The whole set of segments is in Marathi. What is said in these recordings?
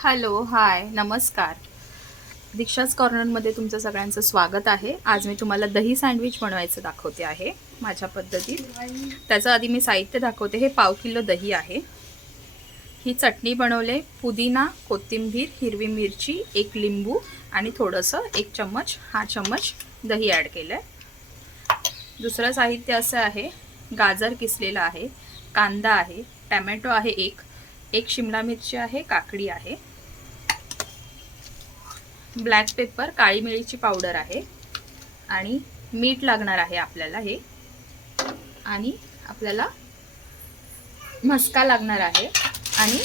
हॅलो, हाय, नमस्कार. दीक्षाच कॉर्नरमध्ये तुमचं सगळ्यांचं स्वागत आहे. आज मी तुम्हाला दही सँडविच बनवायचं दाखवते आहे माझ्या पद्धतीत. त्याचं आधी मी साहित्य दाखवते. हे 1/2 किलो दही आहे. ही चटणी बनवले, पुदिना, कोथिंबीर, हिरवी मिरची, एक लिंबू आणि थोडंसं 1 चम्मच, हा चम्मच दही ॲड केलं आहे. दुसरं साहित्य असं आहे, गाजर किसलेला आहे, कांदा आहे, टॅमॅटो आहे एक शिमला मिरची आहे, काकडी आहे, ब्लॅक पेपर, काळी मिरीची पावडर आहे आणि मीठ लागणार आहे आपल्याला हे, आणि आपल्याला मस्का लागणार आहे आणि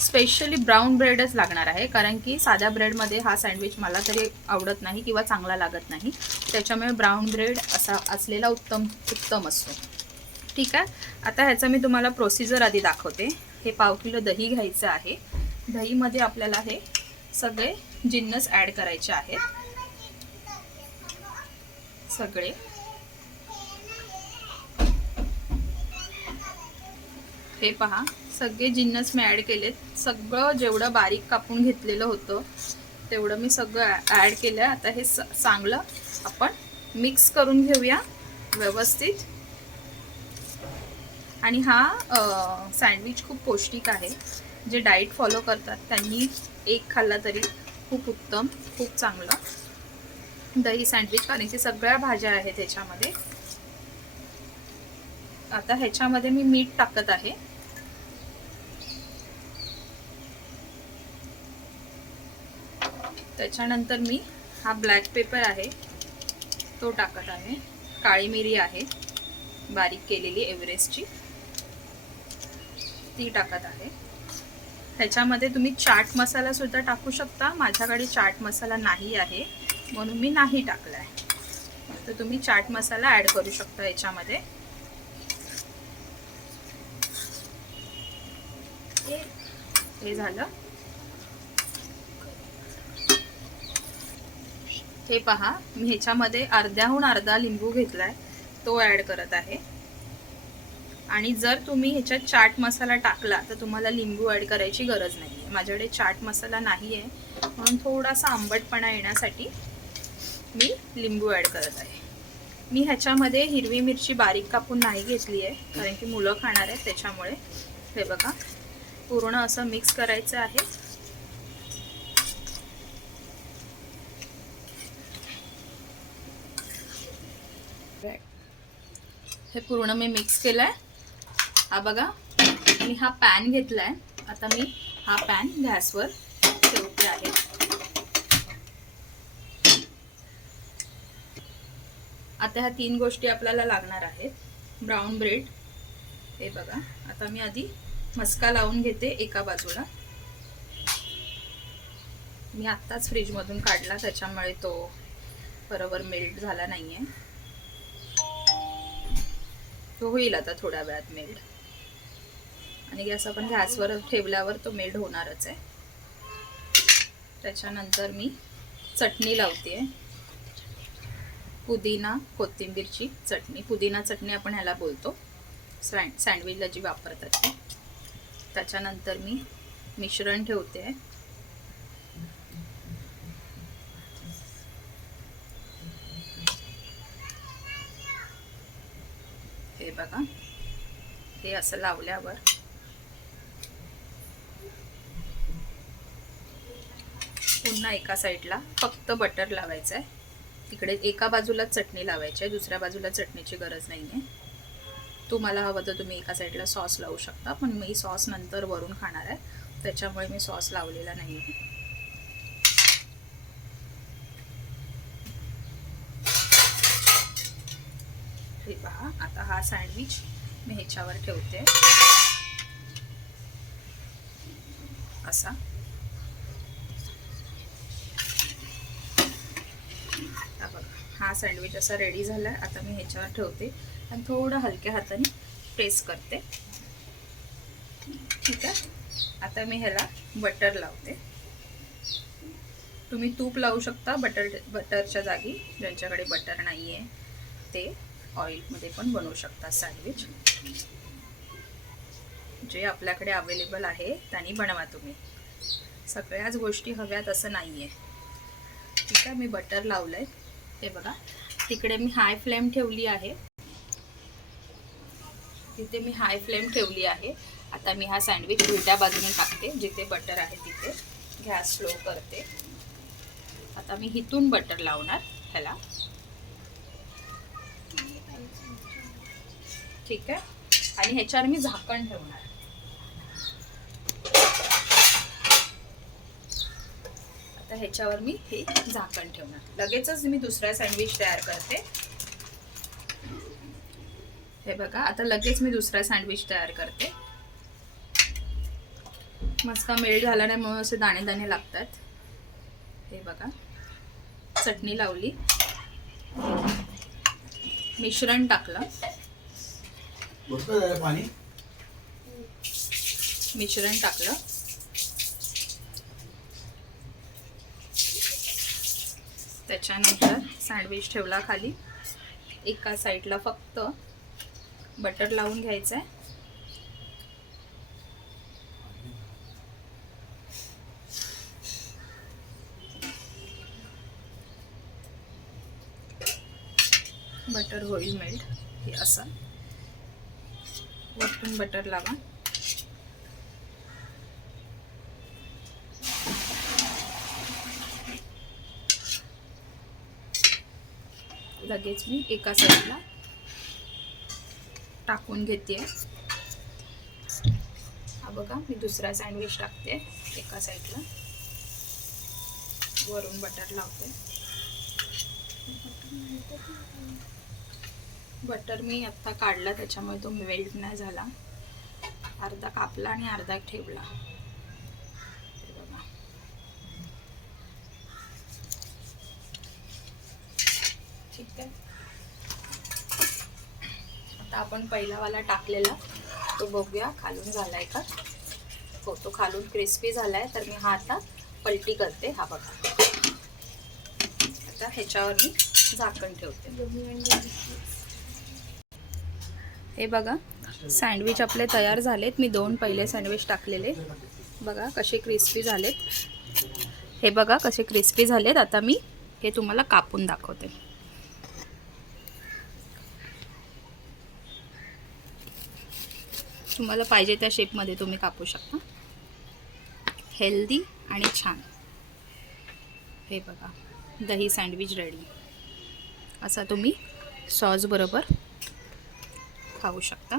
स्पेशली ब्राऊन ब्रेडच लागणार आहे, कारण की साध्या ब्रेडमध्ये हा सँडविच मला तरी आवडत नाही किंवा चांगला लागत नाही. त्याच्यामुळे ब्राऊन ब्रेड असा असलेला उत्तम असतो. ठीक आहे. आता ह्याचं मी तुम्हाला प्रोसिजर आधी दाखवते. हे 1/2 किलो दही घ्यायचं आहे. दहीमध्ये आपल्याला हे सगळे जिन्नस ॲड करायचे आहेत. सगळे हे पहा, सगळे जिन्नस मी ॲड केलेत. सगळं जेवढं बारीक कापून घेतलेलं होतं तेवढं मी सगळं ॲड केलं आहे. आता हे चांगलं आपण मिक्स करून घेऊया व्यवस्थित. आणि हा सँडविच खूप पौष्टिक आहे. जे डाएट फॉलो करतात त्यांनी एक खाल्ला तरी खूप उत्तम, खूप चांगलं दही सँडविच, कारण की सगळ्या भाज्या आहेत ह्याच्यामध्ये. आता ह्याच्यामध्ये मी मीठ टाकत आहे. त्याच्यानंतर मी हा ब्लॅक पेपर आहे तो टाकत आहे. काळी मिरी आहे बारीक केलेली एव्हरेस्टची, ती टाकत आहे. ह्याच्यामध्ये तुम्ही चाट मसाला सुद्धा टाकू शकता. माझ्याकडे चाट मसाला नाही आहे म्हणून मी नाही टाकला आहे. तर तुम्ही चाट मसाला ॲड करू शकता याच्यामध्ये. हे झालं. हे पहा, मी ह्याच्यामध्ये अर्ध्याहून अर्धा लिंबू घेतलाय, तो ॲड करत आहे. आणि जर तुम्ही ह्याच्यात चाट मसाला टाकला तर तुम्हाला लिंबू ॲड करायची गरज नाही आहे. माझ्याकडे चाट मसाला नाही आहे म्हणून थोडासा आंबटपणा येण्यासाठी मी लिंबू ॲड करत आहे. मी ह्याच्यामध्ये हिरवी मिरची बारीक कापून नाही घेतली आहे, कारण की मुलं खाणार आहेत त्याच्यामुळे. हे बघा, पूर्ण असं मिक्स करायचं आहे. हे पूर्ण मी मिक्स केलं आहे. हा बघा, मी हा पॅन घेतला आहे. आता मी हा पॅन गॅसवर ठेवते आहे. आता ह्या 3 गोष्टी आपल्याला लागणार आहेत. ब्राऊन ब्रेड, हे बघा. आता मी आधी मस्का लावून घेते एका बाजूला. मी आत्ताच फ्रीजमधून काढला त्याच्यामुळे तो बरोबर मेल्ट झाला नाही आहे. तो होईल आता थोड्या वेळात मेल्ट. आणि गॅस आपण गॅसवर ठेवल्यावर तो मेल्ट होणारच आहे. त्याच्यानंतर मी चटणी लावते. पुदिना कोथिंबीरची चटणी. पुदिना चटणी आपण ह्याला बोलतो, सँडविचला जी वापरतात ती. त्याच्यानंतर मी मिश्रण ठेवते. हे बघा, हे असं लावल्यावर पुन्हा एका साईडला फक्त बटर लावायचं आहे. तिकडे एका बाजूला चटणी लावायची आहे, दुसऱ्या बाजूला चटणीची गरज नाही आहे. तुम्हाला हवं तर तुम्ही एका साईडला सॉस लावू शकता, पण मी सॉस नंतर वरून खाणार आहे त्याच्यामुळे मी सॉस लावलेला नाही आहे. हे पहा, आता हा सँडविच मी ह्याच्यावर ठेवते असा. हा सँडविच असा रेडी झाला आहे. आता मी ह्याच्यावर ठेवते आणि थोडं हलक्या हाताने प्रेस करते. ठीक आहे. आता मी ह्याला बटर लावते. तुम्ही तूप लावू शकता बटरच्या जागी. ज्यांच्याकडे बटर नाही आहे ते ऑइलमध्ये पण बनवू शकता सँडविच. जे आपल्याकडे अवेलेबल आहे त्यांनी बनवा तुम्ही. सगळ्याच गोष्टी हव्यात असं नाही आहे. ठीक आहे, मी बटर लावलं आहे. हे बघा, तिकडे मी हाय फ्लेम ठेवली आहे. तिथे मी हाय फ्लेम ठेवली आहे. आता मी हा सँडविच उलट्या बाजूने टाकते. जिथे बटर आहे तिथे गॅस स्लो करते. आता मी इथून बटर लावणार ह्याला. ठीक आहे, आणि ह्याच्यावर मी झाकण ठेवणार. आता ह्याच्यावर मी हे झाकण ठेवणार. लगेचच मी दुसरा सँडविच तयार करते. हे बघा, आता लगेच मी दुसरा सँडविच तयार करते. मस्का मेल्ट झाला नाही म्हणून असे दाणे दाणे लागतात. हे बघा, चटणी लावली, मिश्रण टाकलं, मिश्रण टाकलं, त्याच्यानंतर सँडविच ठेवला खाली. एका साईडला फक्त बटर लावून घ्यायचं आहे. बटर होईल मेल्ट. हे असं वरतून बटर लावा. लगेच मी एका साईडला टाकून घेते. हा बघा, मी दुसरा सँडविच टाकते एका साईडला, वरून बटर लावते. बटर मी आत्ता काढला, त्याच्यामुळे तो मेल्ट नाही झाला. अर्धा कापला आणि अर्धा ठेवला. हे बघा, ठीक आहे. आता आपण पहिलावाला टाकलेला तो बघूया खालून झालाय का. हो, तो खालून क्रिस्पी झालाय. तर मी हा आता पलटी करते. हा बघा, आता ह्याच्यावर मी झाकण ठेवते. हे बघा, सँडविच आपले तयार झालेत. मी 2 पहिले सँडविच टाकलेले, बघा कसे क्रिस्पी झालेत. हे बघा कसे क्रिस्पी झालेत. आता मी हे तुम्हाला कापून दाखवते. तुम्हाला पाहिजे त्या शेपमध्ये तुम्ही कापू शकता. हेल्दी आणि छान. हे बघा, दही सँडविच रेडी. असा तुम्ही सॉस बरोबर खाऊ शकता.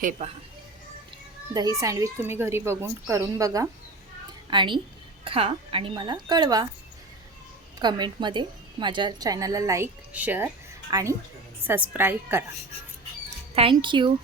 हे पहा, दही सँडविच तुम्ही घरी करून बघा आणि खा आणि मला कळवा. कमेंटमध्ये माझ्या चॅनलला लाईक, शेअर आणि सबस्क्राईब करा. थँक्यू.